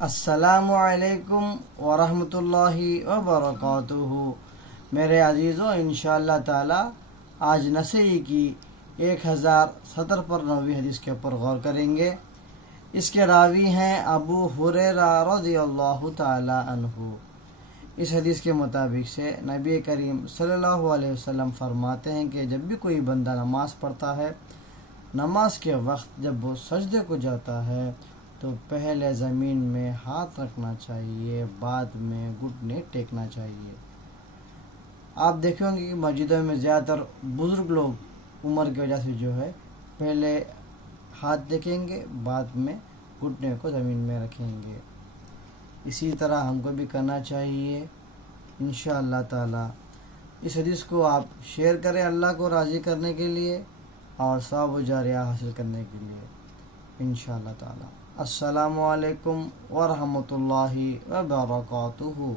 السلام علیکم ورحمۃ وبرکاتہ۔ میرے عزیزوں، انشاءاللہ تعالی آج نسائی کی 1070 پر 9ویں حدیث کے اوپر غور کریں گے۔ اس کے راوی ہیں ابو ہریرہ رضی اللہ تعالی عنہ۔ اس حدیث کے مطابق سے نبی کریم صلی اللہ علیہ وسلم فرماتے ہیں کہ جب بھی کوئی بندہ نماز پڑھتا ہے، نماز کے وقت جب وہ سجدے کو جاتا ہے تو پہلے زمین میں ہاتھ رکھنا چاہیے، بعد میں گھٹنے ٹیکنا چاہیے۔ آپ دیکھیں گے کہ مسجدوں میں زیادہ تر بزرگ لوگ عمر کی وجہ سے جو ہے پہلے ہاتھ دیکھیں گے، بعد میں گھٹنے کو زمین میں رکھیں گے۔ اسی طرح ہم کو بھی کرنا چاہیے انشاءاللہ تعالی۔ اس حدیث کو آپ شیئر کریں اللہ کو راضی کرنے کے لیے اور ثواب و جاریہ حاصل کرنے کے لیے انشاءاللہ تعالی۔ السلام علیکم ورحمۃ اللہ وبرکاتہ۔